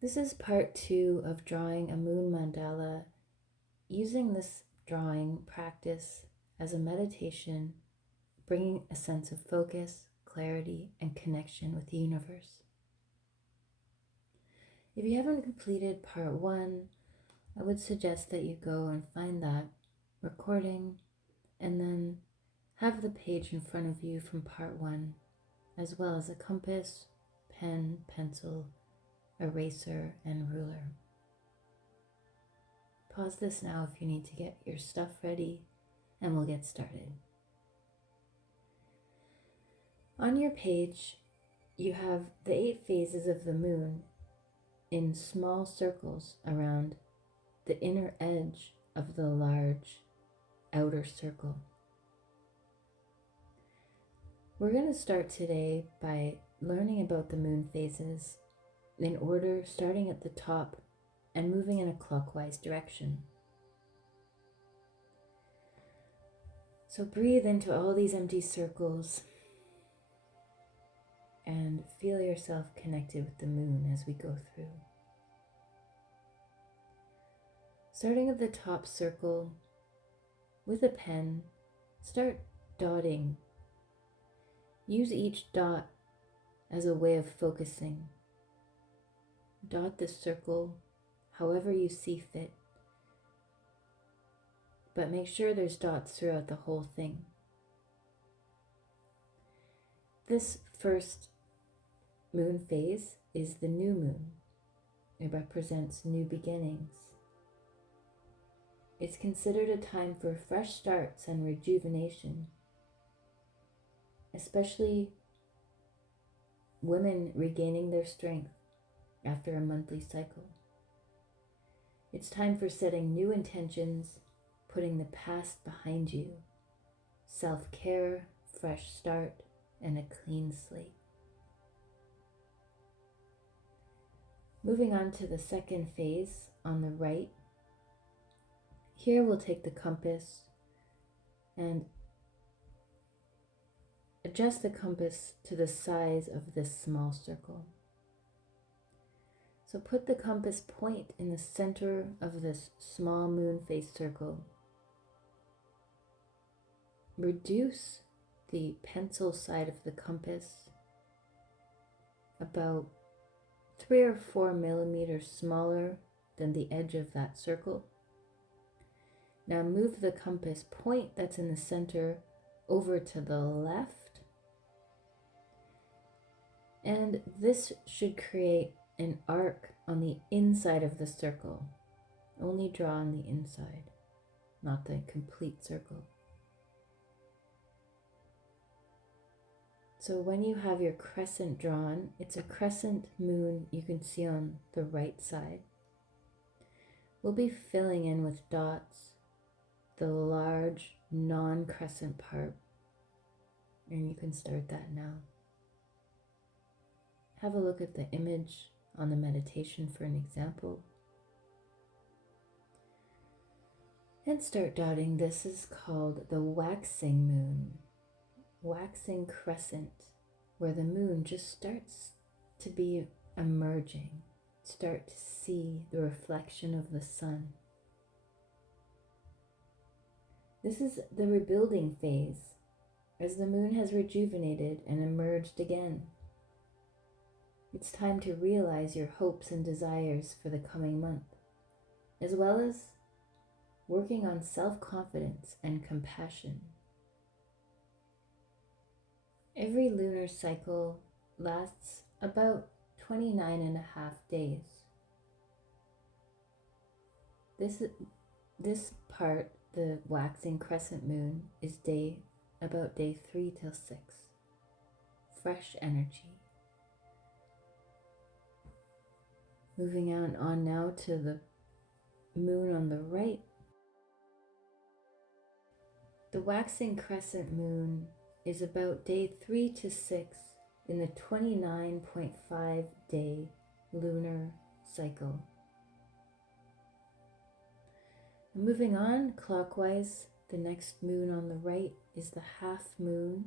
This is part 2 of drawing a moon mandala, using this drawing practice as a meditation, bringing a sense of focus, clarity, and connection with the universe. If you haven't completed part 1, I would suggest that you go and find that recording and then have the page in front of you from part 1, as well as a compass, pen, pencil, eraser, and ruler. Pause this now if you need to get your stuff ready, and we'll get started. On your page, you have the 8 phases of the moon in small circles around the inner edge of the large outer circle. We're going to start today by learning about the moon phases in order, starting at the top and moving in a clockwise direction. So breathe into all these empty circles and feel yourself connected with the moon as we go through. Starting at the top circle, with a pen, start dotting. Use each dot as a way of focusing. Dot the circle however you see fit, but make sure there's dots throughout the whole thing. This first moon phase is the new moon. It represents new beginnings. It's considered a time for fresh starts and rejuvenation, especially women regaining their strength after a monthly cycle. It's time for setting new intentions, putting the past behind you, self-care, fresh start, and a clean slate. Moving on to the second phase on the right. Here we'll take the compass and adjust the compass to the size of this small circle. So put the compass point in the center of this small moon phase circle. Reduce the pencil side of the compass about 3 or 4 millimeters smaller than the edge of that circle. Now move the compass point that's in the center over to the left, and this should create an arc on the inside of the circle. Only draw on the inside, not the complete circle. So when you have your crescent drawn, it's a crescent moon you can see on the right side. We'll be filling in with dots the large non-crescent part, and you can start that now. Have a look at the image on the meditation for an example. And start dotting. This is called the waxing moon, waxing crescent, where the moon just starts to be emerging. Start to see the reflection of the sun. This is the rebuilding phase, as the moon has rejuvenated and emerged again. It's time to realize your hopes and desires for the coming month, as well as working on self-confidence and compassion. Every lunar cycle lasts about 29.5 days. This part, the waxing crescent moon, is about day 3 till 6. Fresh energy. Moving on now to the moon on the right. The waxing crescent moon is about day 3 to 6 in the 29.5 day lunar cycle. Moving on clockwise, the next moon on the right is the half moon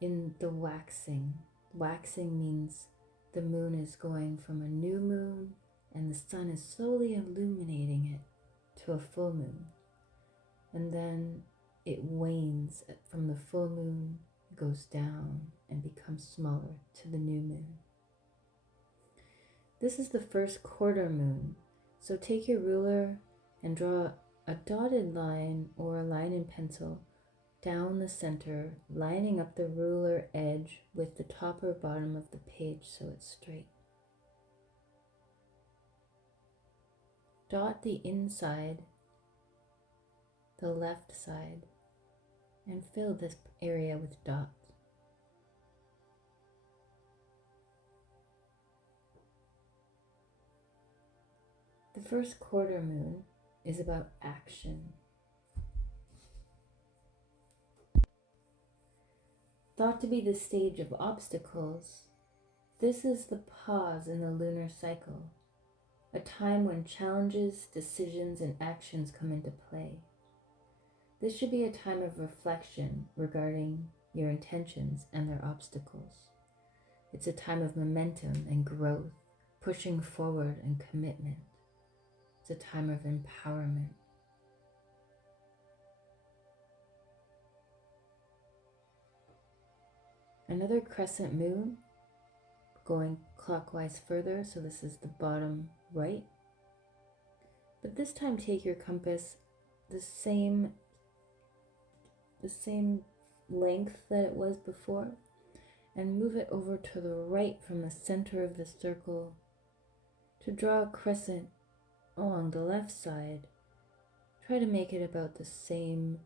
in the waxing. Waxing means the moon is going from a new moon and the sun is slowly illuminating it to a full moon. And then it wanes from the full moon, goes down and becomes smaller to the new moon. This is the first quarter moon. So take your ruler and draw a dotted line or a line in pencil down the center, lining up the ruler edge with the top or bottom of the page so it's straight. Dot the inside, the left side, and fill this area with dots. The first quarter moon is about action. Thought to be the stage of obstacles, this is the pause in the lunar cycle, a time when challenges, decisions, and actions come into play. This should be a time of reflection regarding your intentions and their obstacles. It's a time of momentum and growth, pushing forward and commitment. It's a time of empowerment. Another crescent moon, going clockwise further, so this is the bottom right. But this time take your compass the same length that it was before and move it over to the right from the center of the circle to draw a crescent along the left side. Try to make it about the same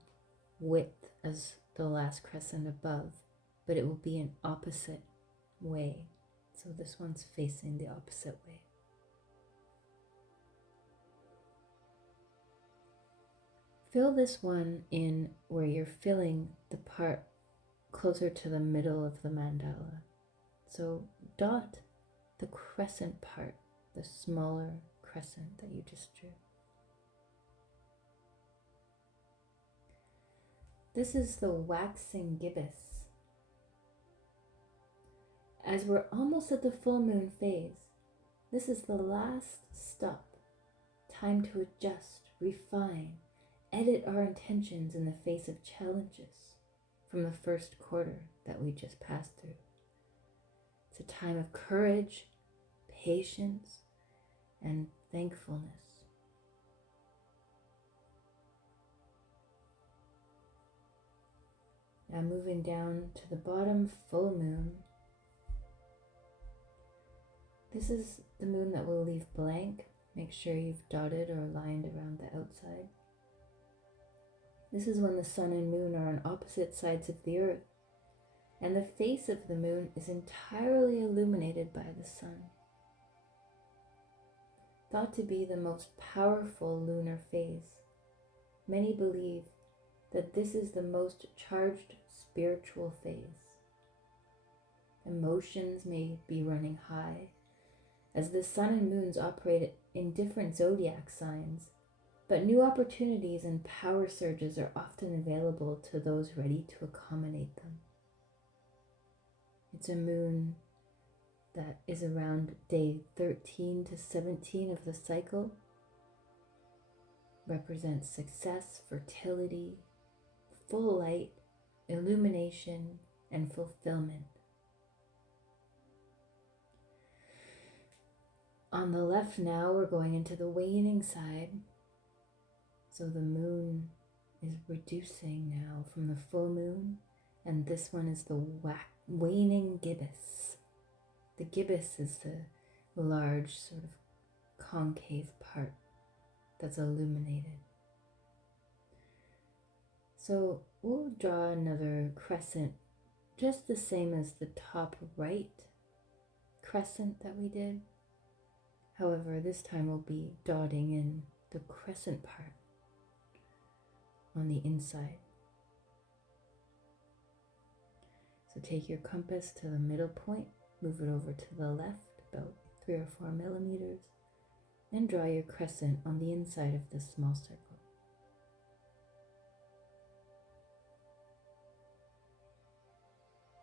width as the last crescent above, but it will be an opposite way. So this one's facing the opposite way. Fill this one in where you're filling the part closer to the middle of the mandala. So dot the crescent part, the smaller crescent that you just drew. This is the waxing gibbous. As we're almost at the full moon phase, this is the last stop. Time to adjust, refine, edit our intentions in the face of challenges from the first quarter that we just passed through. It's a time of courage, patience, and thankfulness. Now moving down to the bottom full moon. This is the moon that will leave blank. Make sure you've dotted or lined around the outside. This is when the sun and moon are on opposite sides of the earth, and the face of the moon is entirely illuminated by the sun. Thought to be the most powerful lunar phase, many believe that this is the most charged spiritual phase. Emotions may be running high, as the sun and moons operate in different zodiac signs, but new opportunities and power surges are often available to those ready to accommodate them. It's a moon that is around day 13 to 17 of the cycle, represents success, fertility, full light, illumination, and fulfillment. On the left now, we're going into the waning side. So the moon is reducing now from the full moon, and this one is the waning gibbous. The gibbous is the large sort of concave part that's illuminated. So we'll draw another crescent, just the same as the top right crescent that we did. However, this time we'll be dotting in the crescent part on the inside. So take your compass to the middle point, move it over to the left about 3 or 4 millimeters, and draw your crescent on the inside of this small circle.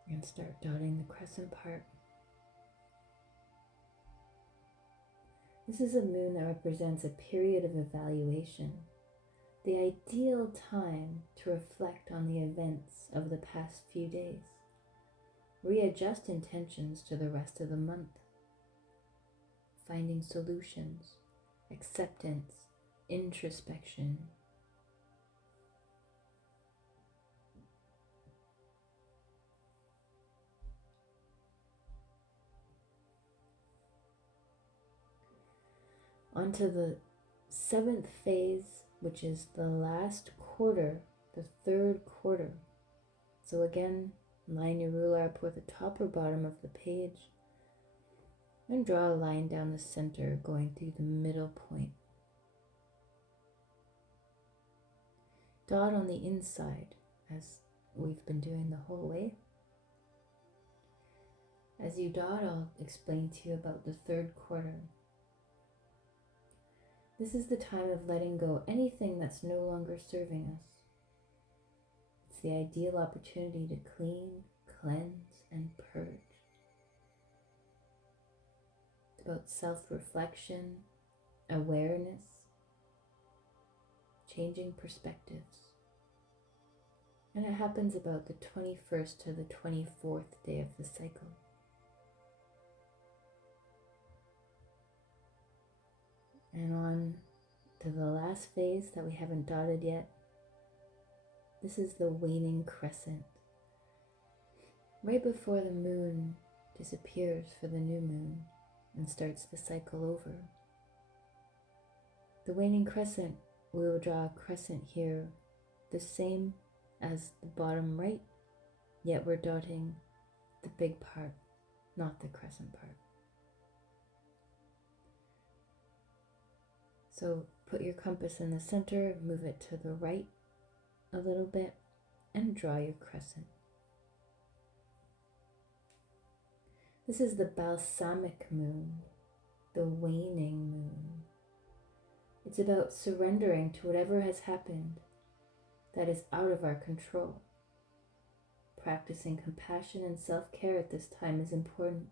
And start dotting the crescent part. This is a moon that represents a period of evaluation, the ideal time to reflect on the events of the past few days, readjust intentions to the rest of the month, finding solutions, acceptance, introspection. Onto the 7th phase, which is the last quarter, the 3rd quarter. So again, line your ruler up with the top or bottom of the page and draw a line down the center going through the middle point. Dot on the inside, as we've been doing the whole way. As you dot, I'll explain to you about the 3rd quarter. This is the time of letting go anything that's no longer serving us. It's the ideal opportunity to clean, cleanse, and purge. It's about self-reflection, awareness, changing perspectives. And it happens about the 21st to the 24th day of the cycle. And on to the last phase that we haven't dotted yet. This is the waning crescent. Right before the moon disappears for the new moon and starts the cycle over. The waning crescent, we will draw a crescent here, the same as the bottom right, yet we're dotting the big part, not the crescent part. So put your compass in the center, move it to the right a little bit, and draw your crescent. This is the balsamic moon, the waning moon. It's about surrendering to whatever has happened that is out of our control. Practicing compassion and self-care at this time is important,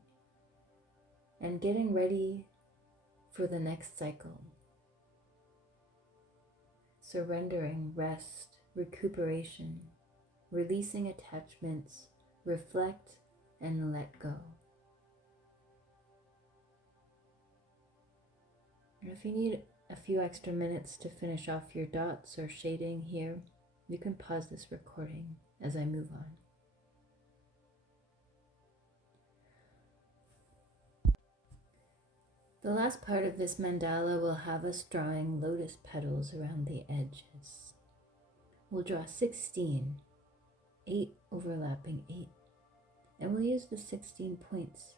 and getting ready for the next cycle. Surrendering, rest, recuperation, releasing attachments, reflect, and let go. And if you need a few extra minutes to finish off your dots or shading here, you can pause this recording as I move on. The last part of this mandala will have us drawing lotus petals around the edges. We'll draw 16, 8 overlapping 8, and we'll use the 16 points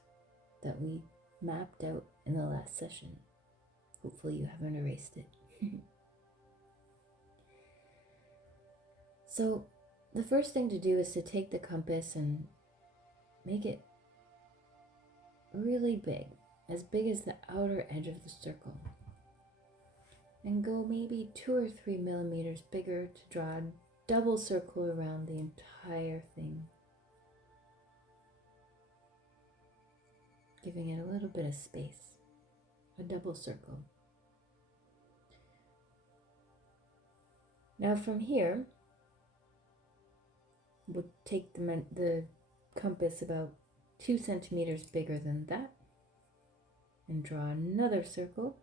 that we mapped out in the last session. Hopefully you haven't erased it. So the first thing to do is to take the compass and make it really big as the outer edge of the circle, and go maybe 2 or 3 millimeters bigger to draw a double circle around the entire thing, giving it a little bit of space, a double circle. Now from here, we'll take the compass about 2 centimeters bigger than that, and draw another circle.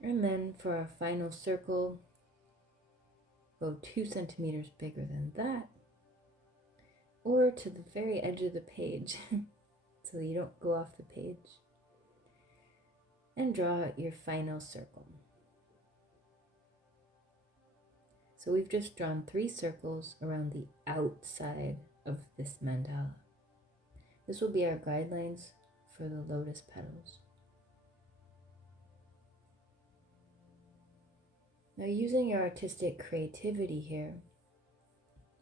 And then for our final circle, go 2 centimeters bigger than that, or to the very edge of the page, so you don't go off the page, and draw your final circle. So we've just drawn 3 circles around the outside of this mandala. This will be our guidelines for the lotus petals. Now, using your artistic creativity here,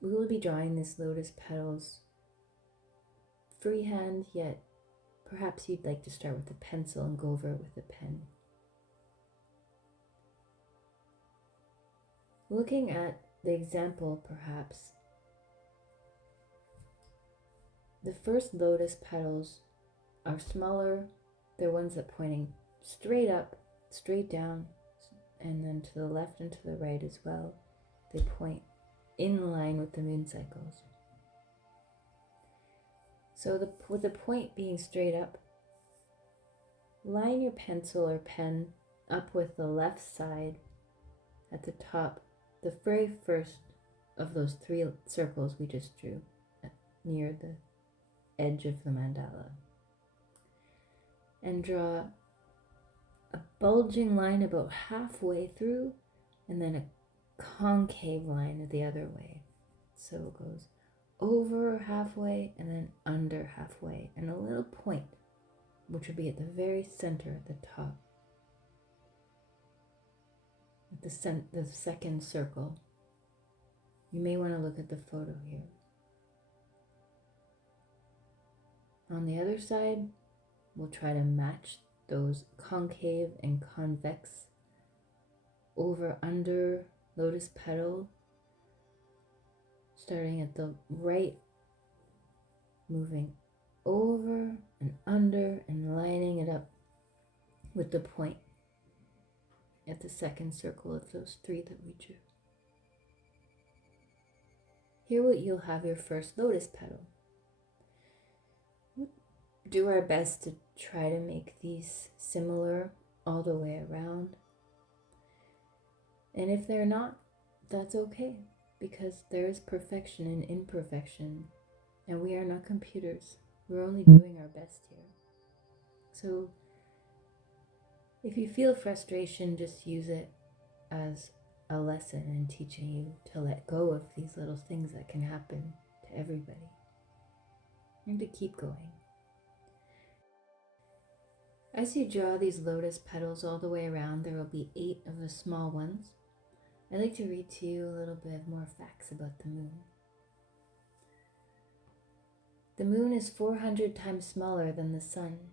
we will be drawing this lotus petals freehand, yet perhaps you'd like to start with a pencil and go over it with a pen. Looking at the example, perhaps, The first lotus petals are smaller. They're ones that pointing straight up, straight down, and then to the left and to the right as well. They point in line with the moon cycles. So with the point being straight up, line your pencil or pen up with the left side at the top, the very first of those 3 circles we just drew near the edge of the mandala. And draw a bulging line about halfway through, and then a concave line the other way. So it goes over halfway and then under halfway, and a little point, which would be at the very center at the top. At the second circle. You may want to look at the photo here. On the other side, we'll try to match those concave and convex over under lotus petal, starting at the right, moving over and under and lining it up with the point at the second circle of those 3 that we drew. Here you'll have your first lotus petal. Do our best to try to make these similar all the way around. And if they're not, that's okay, because there is perfection in imperfection, and we are not computers. We're only doing our best here. So if you feel frustration, just use it as a lesson in teaching you to let go of these little things that can happen to everybody, and to keep going. As you draw these lotus petals all the way around, there will be 8 of the small ones. I'd like to read to you a little bit more facts about the moon. The moon is 400 times smaller than the sun,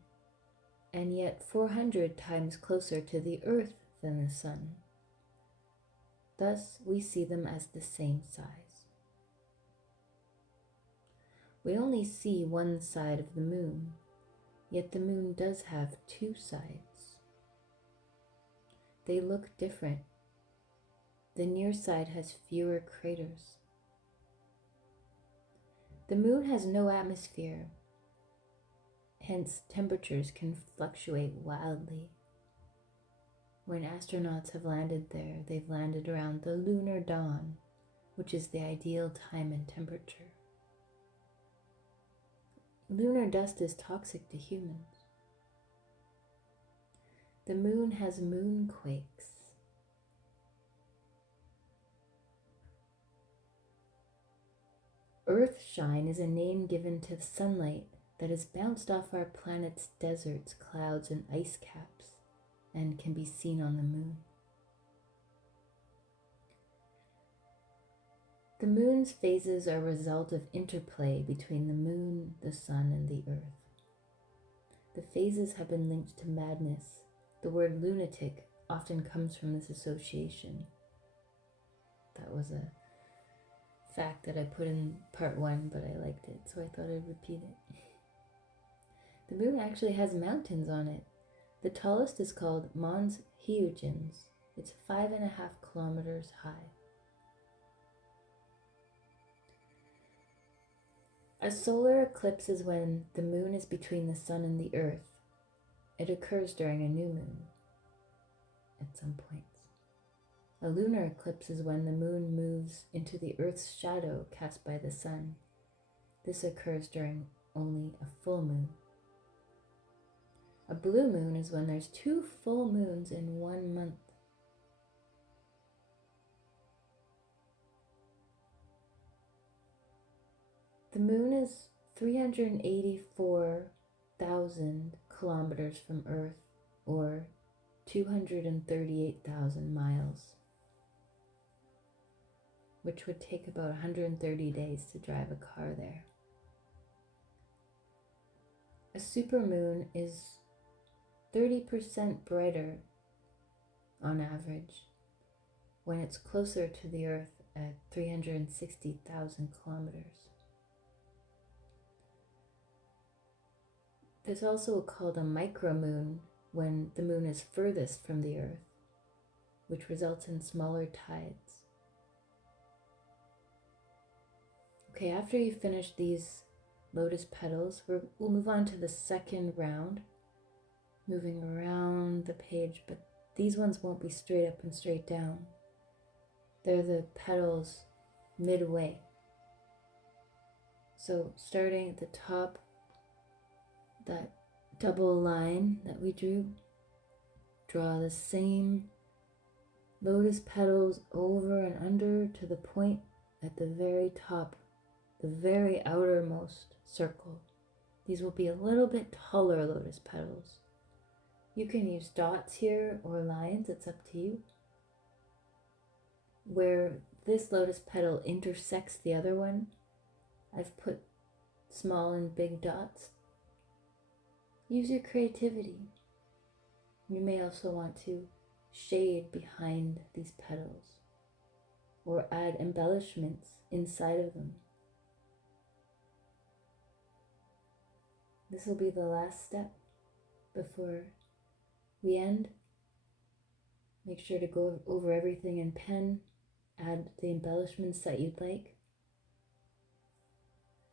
and yet 400 times closer to the earth than the sun. Thus, we see them as the same size. We only see one side of the moon, yet the moon does have 2 sides. They look different. The near side has fewer craters. The moon has no atmosphere, hence temperatures can fluctuate wildly. When astronauts have landed there, they've landed around the lunar dawn, which is the ideal time and temperature. Lunar dust is toxic to humans. The moon has moonquakes. Earthshine is a name given to sunlight that is bounced off our planet's deserts, clouds, and ice caps, and can be seen on the moon. The moon's phases are a result of interplay between the moon, the sun, and the earth. The phases have been linked to madness. The word lunatic often comes from this association. That was a fact that I put in part 1, but I liked it, so I thought I'd repeat it. The moon actually has mountains on it. The tallest is called Mons Huygens. It's 5.5 kilometers high. A solar eclipse is when the moon is between the sun and the earth. It occurs during a new moon at some points. A lunar eclipse is when the moon moves into the earth's shadow cast by the sun. This occurs during only a full moon. A blue moon is when there's 2 full moons in 1 month. The moon is 384,000 kilometers from Earth, or 238,000 miles, which would take about 130 days to drive a car there. A supermoon is 30% brighter on average when it's closer to the Earth at 360,000 kilometers. There's also called a micromoon when the moon is furthest from the earth, which results in smaller tides. Okay, after you finish these lotus petals, we'll move on to the second round, moving around the page, but these ones won't be straight up and straight down. They're the petals midway. So starting at the top, that double line that we drew, draw the same lotus petals over and under to the point at the very top, the very outermost circle. These will be a little bit taller lotus petals. You can use dots here or lines, it's up to you. Where this lotus petal intersects the other one, I've put small and big dots. Use your creativity. You may also want to shade behind these petals or add embellishments inside of them. This will be the last step before we end. Make sure to go over everything in pen, add the embellishments that you'd like,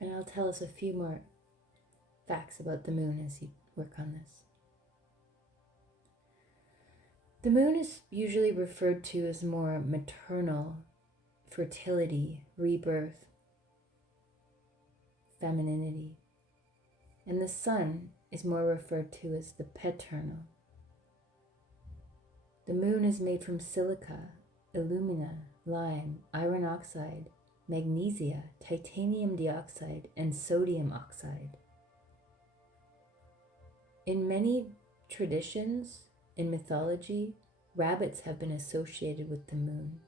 and I'll tell us a few more facts about the moon as you work on this. The moon is usually referred to as more maternal, fertility, rebirth, femininity, and the sun is more referred to as the paternal. The moon is made from silica, alumina, lime, iron oxide, magnesia, titanium dioxide, and sodium oxide. In many traditions in mythology, rabbits have been associated with the moon.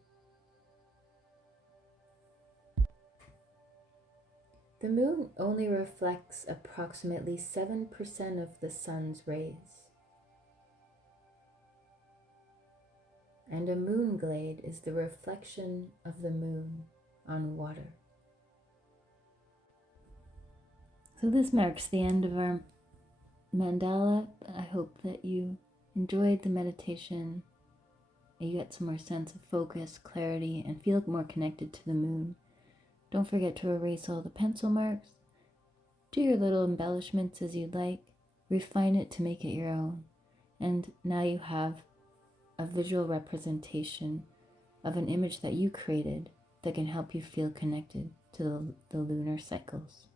The moon only reflects approximately 7% of the sun's rays, and a moon glade is the reflection of the moon on water. So this marks the end of our mandala. I hope that you enjoyed the meditation, and you get some more sense of focus, clarity, and feel more connected to the moon. Don't forget to erase all the pencil marks. Do your little embellishments as you'd like. Refine it to make it your own. And now you have a visual representation of an image that you created that can help you feel connected to the lunar cycles.